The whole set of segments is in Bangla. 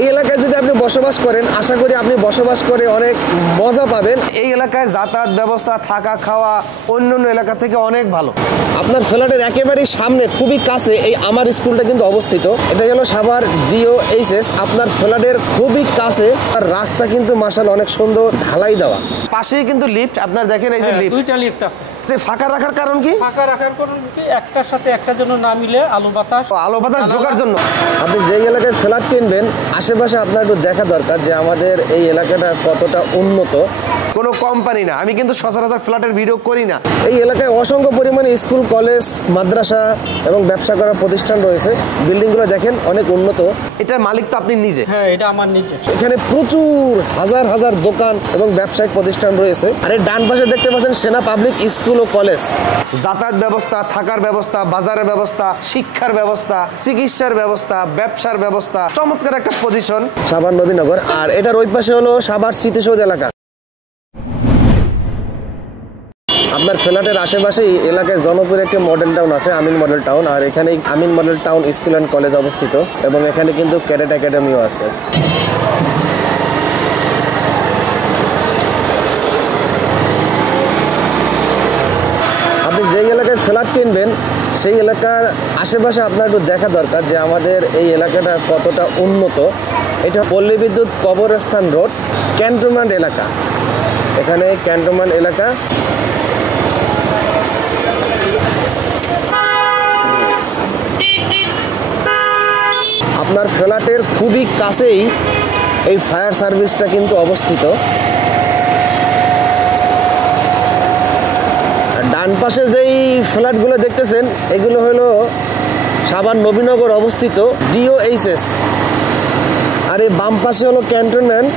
এই এলাকায় যদি আপনি বসবাস করেন, আশা করি আপনি বসবাস করে অনেক মজা পাবেন। এই এলাকায় যাতায়াত ব্যবস্থা, থাকা খাওয়া অন্যান্য এলাকা থেকে অনেক ভালো। আপনার ফ্ল্যাটের একেবারেই সামনে খুবই কাছে এই আমার স্কুলটা কিন্তু অবস্থিত। এটা হলো সাভার DOHS। আপনার ফ্ল্যাটের খুবই কাছে, আর রাস্তা কিন্তু মাশাআল্লাহ অনেক সুন্দর ঢালাই দেওয়া। পাশেই কিন্তু লিফট, আপনার দেখেন এই যে লিফট, দুইটা লিফট আছে। ফাঁকা রাখার কারণ কি? ফাঁকা রাখার কারণ কি, একটার সাথে একটার জন্য না মিলে আলো বাতাস ঢোকার জন্য। আপনি যেই এলাকায় ফ্ল্যাট কিনবেন, আশেপাশে আপনার একটু দেখা দরকার যে আমাদের এই এলাকাটা কতটা উন্নত। কোনো কোম্পানি না, আমি কিন্তু সচরাচর ফ্ল্যাটের ভিডিও করি না। এই এলাকায় অসংখ্য পরিমাণে স্কুল, কলেজ, মাদ্রাসা এবং ব্যবসা করার প্রতিষ্ঠান রয়েছে। বিল্ডিংগুলো দেখেন অনেক উন্নত। এটার মালিক তো আপনি নিজে? হ্যাঁ, এটা আমার নিজে। এখানে প্রচুর হাজার হাজার দোকান এবং ব্যবসায়িক প্রতিষ্ঠান রয়েছে। আর এই ডান পাশে দেখতে পাচ্ছেন সেনা পাবলিক স্কুল ও কলেজ। যাতায়াত ব্যবস্থা, থাকার ব্যবস্থা, বাজারের ব্যবস্থা, শিক্ষার ব্যবস্থা, চিকিৎসার ব্যবস্থা, ব্যবসার ব্যবস্থা, চমৎকার একটা পজিশন সাভার নবীনগর। আর এটার ওই পাশে হলো সাভার স্মৃতিসৌধ এলাকা। আপনার ফ্ল্যাটের আশেপাশেই এলাকায় জনপ্রিয় একটি মডেল টাউন আছে, আমিন মডেল টাউন। আর এখানে Amin model town school and college অবস্থিত, এবং এখানে কিন্তু ক্যাডেট একাডেমিও আছে। আপনি যেই এলাকায় ফ্ল্যাট কিনবেন, সেই এলাকার আশেপাশে আপনার একটু দেখা দরকার যে আমাদের এই এলাকাটা কতটা উন্নত। এটা পল্লী বিদ্যুৎ কবরস্থান রোড, ক্যান্টনমেন্ট এলাকা। এখানে ক্যান্টনমেন্ট এলাকা। আপনার ফ্ল্যাটের খুবই কাছেই এই ফায়ার সার্ভিসটা কিন্তু অবস্থিত। ডান পাশে যেই ফ্ল্যাটগুলো দেখতেছেন, এগুলো হলো সাভার নবীনগর অবস্থিত DOHS। আর এই বাম পাশে হলো ক্যান্টনমেন্ট।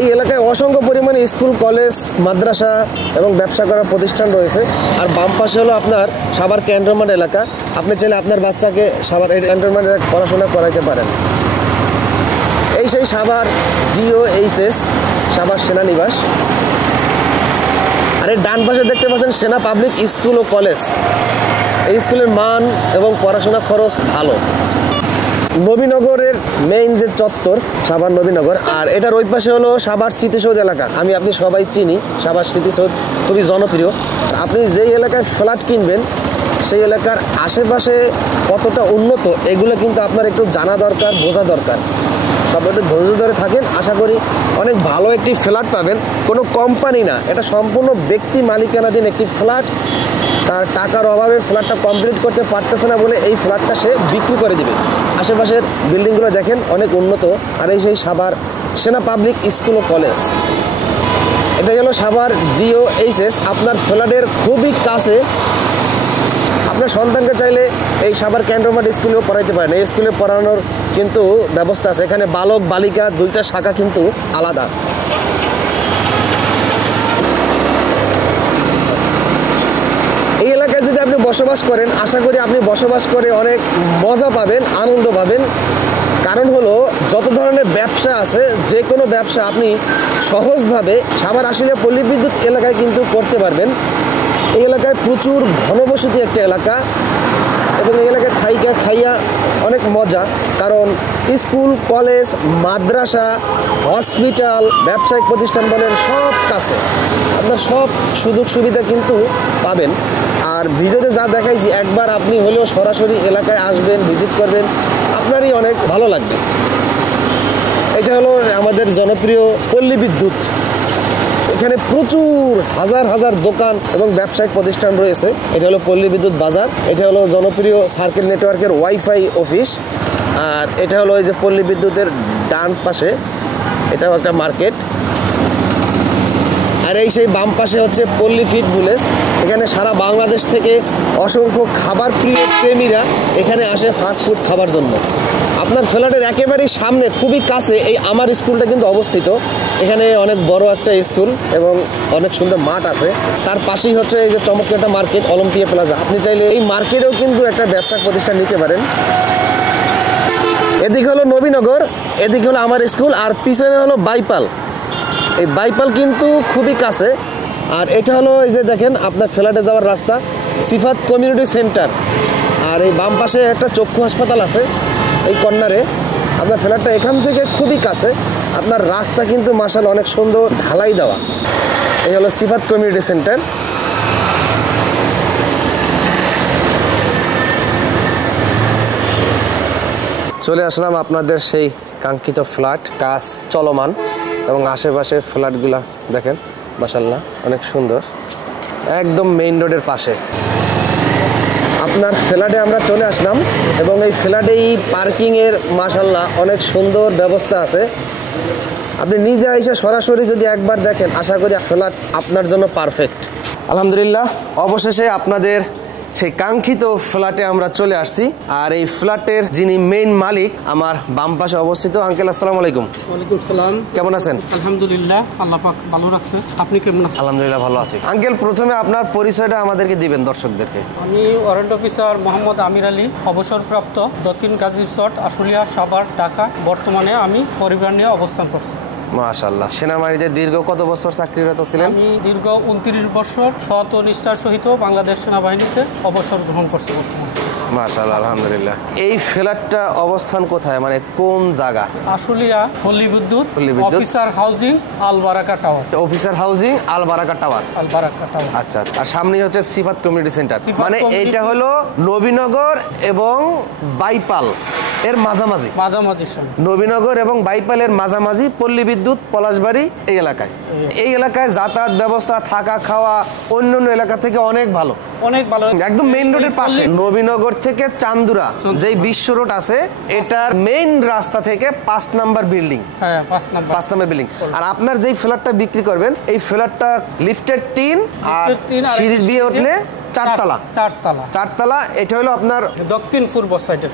এই এলাকায় অসংখ্য পরিমাণে স্কুল, কলেজ, মাদ্রাসা এবং ব্যবসা করার প্রতিষ্ঠান রয়েছে। আর বাম পাশে হলো আপনার সাভার ক্যান্টনমেন্ট এলাকা। আপনি চাইলে আপনার বাচ্চাকে সাভার এই ক্যান্টনমেন্ট এলাকায় পড়াশোনা করাইতে পারেন। এই সেই সাভার DOHS, সাভার সেনানিবাস। আর এই ডান পাশে দেখতে পাচ্ছেন সেনা পাবলিক স্কুল ও কলেজ। এই স্কুলের মান এবং পড়াশোনা খরচ ভালো। নবীনগরের মেইন যে চত্বর, সাভার নবীনগর। আর এটার ওই পাশে হলো সাভার স্মৃতিসৌধ এলাকা। আপনি সবাই চিনি, সাভার স্মৃতিসৌধ খুবই জনপ্রিয়। আপনি যেই এলাকায় ফ্ল্যাট কিনবেন, সেই এলাকার আশেপাশে কতটা উন্নত, এগুলো কিন্তু আপনার একটু জানা দরকার, বোঝা দরকার। সব একটু ধৈর্য ধরে থাকেন, আশা করি অনেক ভালো একটি ফ্ল্যাট পাবেন। কোনো কোম্পানি না, এটা সম্পূর্ণ ব্যক্তি মালিকানাধীন একটি ফ্ল্যাট। তার টাকার অভাবে ফ্ল্যাটটা কমপ্লিট করতে পারতেছে না বলে এই ফ্ল্যাটটা সে বিক্রি করে দিবে। আশেপাশের বিল্ডিংগুলো দেখেন অনেক উন্নত। আর এই সেই সাভার সেনা পাবলিক স্কুল ও কলেজ। এটা হলো সাভার DOHS। আপনার ফ্ল্যাটের খুবই কাছে। আপনার সন্তানকে চাইলে এই সাভার ক্যান্টনমেন্ট স্কুলেও পড়াইতে পারেন। এই স্কুলে পড়ানোর কিন্তু ব্যবস্থা আছে। এখানে বালক বালিকা দুইটা শাখা কিন্তু আলাদা। এই এলাকায় যদি আপনি বসবাস করেন, আশা করি আপনি বসবাস করে অনেক মজা পাবেন, আনন্দ পাবেন। কারণ হলো যত ধরনের ব্যবসা আছে, যে কোনো ব্যবসা আপনি সহজভাবে সাভার আশুলিয়া পল্লী বিদ্যুৎ এলাকায় কিন্তু করতে পারবেন। এই এলাকায় প্রচুর ঘনবসতি একটা এলাকা, এবং এই এলাকায় থাইকা খাইয়া অনেক মজা। কারণ স্কুল, কলেজ, মাদ্রাসা, হসপিটাল, ব্যবসায়িক প্রতিষ্ঠান বলেন, সব কাছে। আপনার সব সুযোগ সুবিধা কিন্তু পাবেন। আর ভিডিওতে যা দেখাইছি, একবার আপনি হলেও সরাসরি এলাকায় আসবেন, ভিজিট করবেন, আপনারই অনেক ভালো লাগবে। এটা হলো আমাদের জনপ্রিয় পল্লী বিদ্যুৎ। এখানে প্রচুর হাজার হাজার দোকান এবং ব্যবসায়িক প্রতিষ্ঠান রয়েছে। এটা হলো পল্লী বিদ্যুৎ বাজার। এটা হলো জনপ্রিয় সার্কেল নেটওয়ার্কের ওয়াইফাই অফিস। আর এটা হলো এই যে পল্লী বিদ্যুতের ডান পাশে, এটাও একটা মার্কেট। আর এই সেই বাম পাশে হচ্ছে পল্লী ফিড ভিলেজ। এখানে সারা বাংলাদেশ থেকে অসংখ্য খাবার প্রিয় প্রেমীরা এখানে আসে ফাস্টফুড খাবার জন্য। আপনার ফ্ল্যাটের একেবারেই সামনে খুবই কাছে এই আমার স্কুলটা কিন্তু অবস্থিত। এখানে অনেক বড় একটা স্কুল এবং অনেক সুন্দর মাঠ আছে। তার পাশেই হচ্ছে এই যে চমৎকার একটা মার্কেট, অলিম্পিয়া প্লাজা। আপনি চাইলে এই মার্কেটেও কিন্তু একটা ব্যবসা প্রতিষ্ঠান নিতে পারেন। এদিকে হলো নবীনগর, এদিকে হলো আমার স্কুল, আর পিছনে হলো বাইপাল। এই বাইপাল কিন্তু খুবই কাছে। আর এটা হলো এই যে দেখেন আপনার ফ্ল্যাটে যাওয়ার রাস্তা। সিফাত কমিউনিটি সেন্টার। আর এই বাম পাশে একটা চক্ষু হাসপাতাল আছে এই কর্নারে। আপনার ফ্ল্যাটটা এখান থেকে খুবই কাছে। আপনার রাস্তা কিন্তু মাশাআল্লাহ অনেক সুন্দর ঢালাই দেওয়া। এই হলো সিফাত কমিউনিটি সেন্টার। চলে আসলাম আপনাদের সেই কাঙ্ক্ষিত ফ্ল্যাট, কাজ চলমান এবং আশেপাশের ফ্ল্যাটগুলা দেখেন মাশাআল্লাহ অনেক সুন্দর, একদম মেইন রোডের পাশে। আপনার ফ্ল্যাটে আমরা চলে আসলাম এবং এই ফ্ল্যাটেই পার্কিংয়ের মাশাআল্লাহ অনেক সুন্দর ব্যবস্থা আছে। আপনি নিজে এসে সরাসরি যদি একবার দেখেন, আশা করি ফ্ল্যাট আপনার জন্য পারফেক্ট। আলহামদুলিল্লাহ, অবশেষে আপনাদের সেই কাঙ্ক্ষিত ফ্ল্যাটে আমরা চলে আসছি। আর এই ফ্ল্যাটের যিনি মেইন মালিক আমার বাম পাশে অবস্থিত। আঙ্কেল আসসালামু আলাইকুম। ওয়ালাইকুম সালাম। কেমন আছেন? আলহামদুলিল্লাহ, আল্লাহ পাক ভালো রাখছে। আপনি কেমন আছেন? আলহামদুলিল্লাহ ভালো আছি। আঙ্কেল, প্রথমে আপনার পরিচয়টা আমাদেরকে দিবেন দর্শকদেরকে। আমি ওয়ারেন্ট অফিসার মোহাম্মদ আমির আলী, অবসরপ্রাপ্ত, দক্ষিণ গাজীর চট, আশুলিয়া, সাভার, ঢাকা। বর্তমানে আমি পরিবার নিয়ে অবস্থান করছি। মাশাআল্লাহ। সেনাবাহিনীতে দীর্ঘ কত বছর চাকরিরত ছিলেন? আমি দীর্ঘ 29 বছর সৎ ও নিষ্ঠার সহিত বাংলাদেশ সেনাবাহিনীতে অবসর গ্রহণ করছি বর্তমানে। মাশাআল্লাহ, আলহামদুলিল্লাহ। এই ফ্ল্যাটটা অবস্থান কোথায়, মানে কোন জায়গা? আশুলিয়া পল্লী বিদ্যুৎ officer housing Albaraka tower. Officer housing Albaraka tower. Albaraka tower, আচ্ছা। আর সামনেই হচ্ছে সিফাত কমিউনিটি সেন্টার। সিফাত মানে এইটা হলো নবীনগর এবং বাইপাল এর মাঝামাঝি। নবীনগর এবং বাইপালের মাঝামাঝি পল্লী বিদ্যুৎ পলাশবাড়ি এই এলাকায়। এই এলাকায় যাতায়াত ব্যবস্থা, থাকা খাওয়া অন্যান্য এলাকা থেকে অনেক ভালো, অনেক ভালো। একদম মেইন রোডের পাশে। নবীনগর থেকে চান্দুরা যে বিশ্ব রোড আছে, এটার মেইন রাস্তা থেকে 5 নাম্বার বিল্ডিং। হ্যাঁ, 5 নাম্বার বিল্ডিং। আর আপনার যেই ফ্ল্যাটটা বিক্রি করবেন, এই ফ্ল্যাটটা লিফটের 3 আর সিঁড়ি দিয়ে উঠলে 4 তালা। এটা হলো আপনার দক্ষিণ পূর্ব সাইডের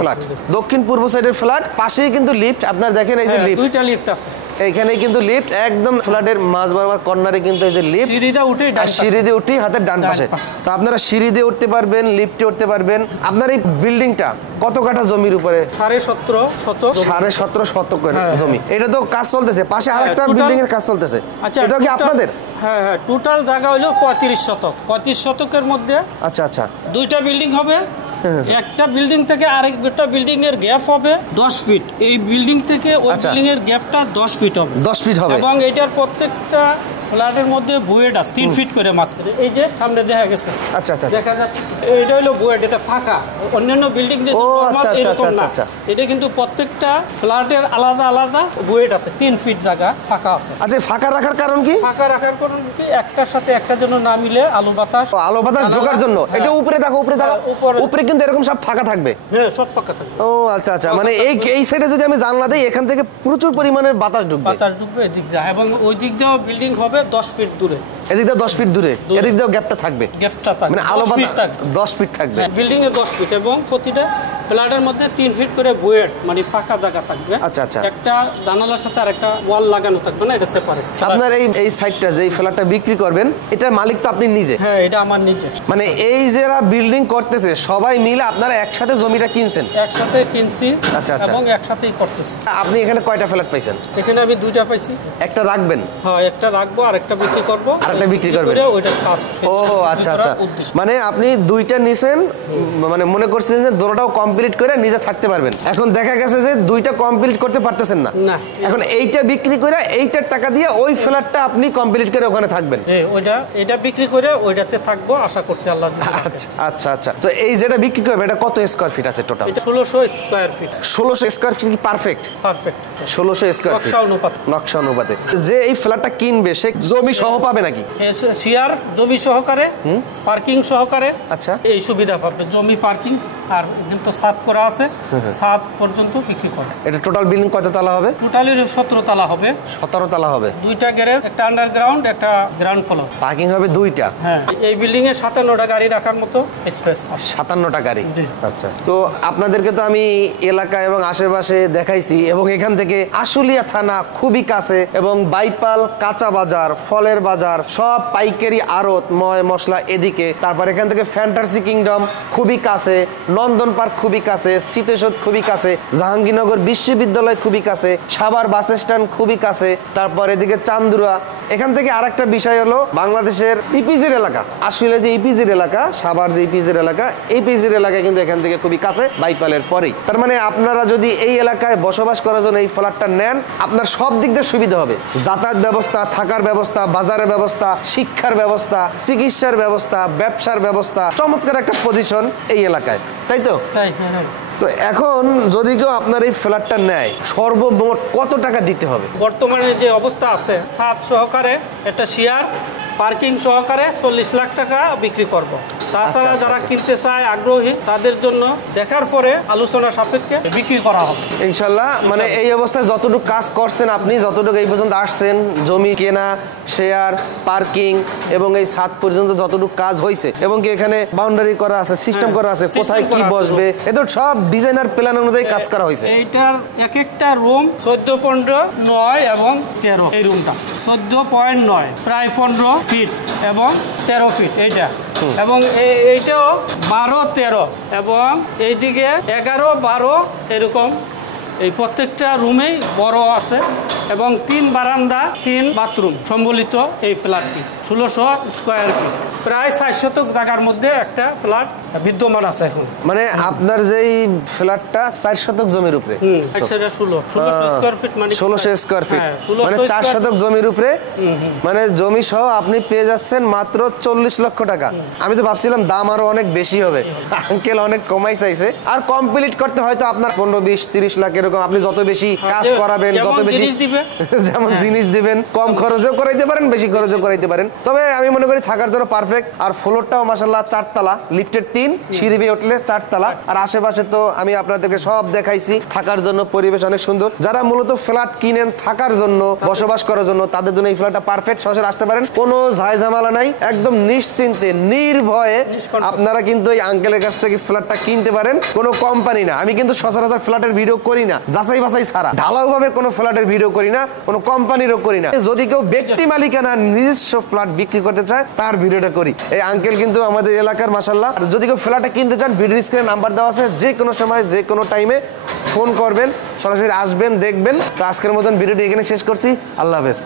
ফ্ল্যাট। দক্ষিণ পূর্ব সাইডের ফ্ল্যাট, পাশেই কিন্তু লিফট। আপনার দেখেন এই যে লিফট, 2টা লিফট আছে এইখানে কিন্তু লিফট, একদম ফ্ল্যাটের মাঝ বরাবর কর্নারে কিন্তু এই যে লিফট। সিঁড়ি দিয়ে উঠেই হাতের ডান পাশে। তো আপনারা সিঁড়ি দিয়ে উঠতে পারবেন, লিফটে উঠতে পারবেন। আপনার এই বিল্ডিংটা কত কাঠা জমির উপরে? 17.5 শতক জমি। এটা তো কাজ চলতেছে, পাশে আরেকটা বিল্ডিং এর কাজ চলতেছে। এটা কি আপনাদের? হ্যাঁ, টোটাল জায়গা হলো 35 শতক। 35 শতকের মধ্যে আচ্ছা 2টা বিল্ডিং হবে। একটা বিল্ডিং থেকে আরেকটা বিল্ডিং এর গ্যাপ হবে 10 ফিট। এই বিল্ডিং থেকে ওই বিল্ডিং এর গ্যাপটা 10 ফিট হবে। 10 ফিট হবে। এবং এটার প্রত্যেকটা ফ্ল্যাটের মধ্যে বুয়েট আছে 3 ফিট করে মাঝখানে। এই যে সামনে দেখা গেছে, আচ্ছা দেখা যাচ্ছে এটা হলো বুয়েট, এটা ফাঁকা। অন্যান্য বিল্ডিং যে নরমাল এরকম না, এটা কিন্তু প্রত্যেকটা ফ্ল্যাটের আলাদা আলাদা বুয়েট আছে। 3 ফিট জায়গা ফাঁকা আছে। আচ্ছা, ফাঁকা রাখার কারণ কি? ফাঁকা রাখার কারণ কি, একটার সাথে একটা জন্য না মিলে আলো বাতাস ঢোকার জন্য। এটা উপরে দেখো, উপরে কিন্তু এরকম সব ফাঁকা থাকবে। হ্যাঁ, সব ফাঁকা থাকবে। ও আচ্ছা। মানে এই সাইডে যদি আমি জানলা দেই, এখান থেকে প্রচুর পরিমাণের বাতাস ঢুকবে এদিক দিয়ে। এবং ওই দিক দিয়েও বিল্ডিং হবে 10 ফিট দূরে। এদিক দিয়ে 10 ফিট দূরে, এদিক দিয়েও গ্যাপটা থাকবে। মানে আলো বাতাস 10 ফিট থাকবে। বিল্ডিং এ 10 ফিট এবং প্রতিটা ফ্ল্যাটের মধ্যে 3 ফিট করে বুয়েট, মানে ফাঁকা জায়গা থাকবে। আচ্ছা। একটা জানালার সাথে আরেকটা ওয়াল লাগানো থাকবে না, এটা সেপারেট। আপনার এই সাইডটা যে ফ্ল্যাটটা বিক্রি করবেন, এটার মালিক তো আপনি নিজে? হ্যাঁ, এটা আমার নিজে। মানে এই যারা বিল্ডিং করতেছে সবাই মিলে আপনারা একসাথে জমিটা কিনছেন? একসাথে কিনছি। আচ্ছা। এবং একসাথেই করতেছি। আপনি এখানে কয়টা ফ্ল্যাট পাইছেন? এখানে আমি 2টা পাইছি। একটা রাখবেন? হ্যাঁ, একটা রাখবো, আরেকটা বিক্রি করবো। আরেকটা বিক্রি করবেন? ওইটা কাজ। ও আচ্ছা। মানে আপনি 2টা নিছেন, মানে মনে করছিলেন যে দুটোটাও কমপ্লিট করে নিজে থাকতে পারবেন। এখন দেখা গেছে যে 2টা কমপ্লিট করতে পারতেছেন না। এখন এইটা বিক্রি করে এইটার টাকা দিয়ে ওই ফ্ল্যাটটা আপনি কমপ্লিট করে ওখানে থাকবেন। এটা বিক্রি করে ওইটাতে থাকবো আশা করছি আল্লাহ। আচ্ছা। তো এই যেটা বিক্রি করবে, এটা কত স্কয়ার ফিট আছে টোটাল? এটা 1600 স্কয়ার ফিট। 1600 স্কয়ার ফিট কি পারফেক্ট? 1600 স্কয়ার ফিট নকশা অনুপাতে। যে এই ফ্ল্যাটটা কিনবে সে জমি সহ পাবে নাকি? শেয়ার জমি সহকারে, পার্কিং সহকারে। আচ্ছা, এই সুবিধা পাবে, জমি পার্কিং। আর কিন্তু ছাদ করা আছে, ছাদ পর্যন্ত বিক্রি করে। এটা টোটাল বিল্ডিং কত তলা হবে? টোটালি 17 তলা হবে। 17 তলা হবে। 2টা গ্যারেজ, একটা আন্ডারগ্রাউন্ড, একটা গ্রাউন্ড ফ্লোর। পার্কিং হবে 2টা। হ্যাঁ, এই বিল্ডিং এ 57টা গাড়ি রাখার মতো স্পেস। 57টা গাড়ি। আচ্ছা। তো আপনাদেরকে তো আমি এলাকা এবং আশেপাশে দেখাইছি, এবং এখান থেকে আশুলিয়া থানা খুবই কাছে, এবং বাইপাল, কাঁচা বাজার, ফলের বাজার, সব পাইকারি আড়ত, ময় মশলা এদিকে। তারপর এখান থেকে ফ্যান্টাসি কিংডম খুবই কাছে, নন্দন পার্ক খুবই খুবই কাছে, স্মৃতিসৌধ খুবই কাছে, জাহাঙ্গীরনগর বিশ্ববিদ্যালয় খুবই কাছে, সাভার বাস স্ট্যান্ড খুবই কাছে, তারপর এদিকে চান্দুরা। এখান থেকে আরেকটা বিষয় হলো বাংলাদেশের ইপিজির এলাকা, আসলে যে ইপিজির এলাকা, সাভার যে ইপিজির এলাকা, এই ইপিজির এলাকা কিন্তু এখান থেকে খুবই কাছে, বাইপালের পরেই। তার মানে আপনারা যদি এই এলাকায় বসবাস করার জন্য এই ফ্ল্যাটটা নেন, আপনার সব দিক দিয়ে সুবিধা হবে। যাতায়াত ব্যবস্থা, থাকার ব্যবস্থা, বাজারের ব্যবস্থা, শিক্ষার ব্যবস্থা, চিকিৎসার ব্যবস্থা, ব্যবসার ব্যবস্থা, চমৎকার একটা পজিশন এই এলাকায়, তাই তো? তাই, হ্যাঁ। তো এখন যদি কেউ আপনার এই ফ্ল্যাটটা নেয়, সর্বমোট কত টাকা দিতে হবে? বর্তমানে যে অবস্থা আছে, ছাদ সহকারে একটা শেয়ার, পার্কিং সহকারে 40 লাখ টাকা বিক্রি করব। তাছাড়া যারা কিনতে চায়, আগ্রহী, তাদের জন্য দেখার পরে আলোচনা সাপেক্ষে বিক্রি করা হবে ইনশাল্লাহ। মানে এই অবস্থায় যতটুকু কাজ করছেন আপনি, যতটুকু এই পর্যন্ত আসছেন, জমি কেনা, শেয়ার, পার্কিং এবং এই ছাদ পর্যন্ত যতটুকু কাজ হয়েছে, এবং কি এখানে বাউন্ডারি করা আছে, সিস্টেম করা আছে, কোথায় কি বসবে, এদের সব ডিজাইনার প্ল্যান অনুযায়ী কাজ করা হয়েছে। এইটার এক একটা রুম 14, 15, 9 এবং 13। এই রুমটা 14.9, প্রায় 15 ফিট এবং 13 ফিট এইটা, এবং এইটাও 12, 13 এবং এইদিকে 11, 12 এরকম। এই প্রত্যেকটা রুমেই বড় আছে এবং 3 বারান্দা, 3 বাথরুম সম্বলিত এই ফ্ল্যাটটি 1600 স্কোয়ার ফিট, প্রায় 60 শতক জায়গার মধ্যে একটা ফ্ল্যাট বিদ্যমান আছে এখন। মানে আপনার যেই ফ্ল্যাটটা 4 শতক জমির উপরে, সেটা 1600 স্কোয়ার ফিট, মানে 1600 স্কোয়ার ফিট, মানে 4 শতক জমির উপরে, মানে জমি সহ আপনি পেয়ে যাচ্ছেন মাত্র 40 লক্ষ টাকা। আমি তো ভাবছিলাম দাম আরো অনেক বেশি হবে, আঙ্কেল অনেক কমাই চাইছে। আর কমপ্লিট করতে হয়তো আপনার 15, 20, 30 লাখ এরকম, আপনি যত বেশি কাজ করাবেন, যত বেশি যেমন জিনিস দিবেন, কম খরচেও করাইতে পারেন, বেশি খরচেও করাইতে পারেন। তবে আমি মনে করি থাকার জন্য পারফেক্ট। আর ফ্লোরটাও মাশাআল্লাহ 4 তলা, লিফটের 3, সিঁড়ি বেয়ে উঠলে 4 তলা। আর আশেপাশে তো আমি আপনাদেরকে সব দেখাইছি, থাকার জন্য পরিবেশ অনেক সুন্দর। যারা মূলত ফ্ল্যাট কিনেন থাকার জন্য, বসবাস করার জন্য, তাদের জন্য এই ফ্ল্যাটটা পারফেক্ট। সরাসরি আসতে পারেন, কোনো ঝামেলা নাই, একদম নিশ্চিন্তে নির্ভয়ে আপনারা কিন্তু এই আঙ্কেলের কাছ থেকে ফ্ল্যাটটা কিনতে পারেন। কোনো কোম্পানি না, আমি কিন্তু সচরাচর ফ্ল্যাটের ভিডিও করি না, যাচাই বাছাই ছাড়া, ঢালাও ভাবে কোনো ফ্ল্যাটের ভিডিও করি না, কোনো কোম্পানিরও করি না। যদি কেউ ব্যক্তি মালিকানা নিজস্ব ফ্ল্যাট বিক্রি করতে চায়, তার ভিডিওটা করি। এই আঙ্কেল কিন্তু আমাদের এলাকার মাশাআল্লাহ। আর যদি কেউ ফ্ল্যাটটা কিনতে চান, ভিডিও স্ক্রিনে নাম্বার দেওয়া আছে, যে কোনো সময় যে কোনো টাইমে ফোন করবেন, সরাসরি আসবেন, দেখবেন। তো আজকের মতন ভিডিওটি এখানে শেষ করছি। আল্লাহ হাফেজ।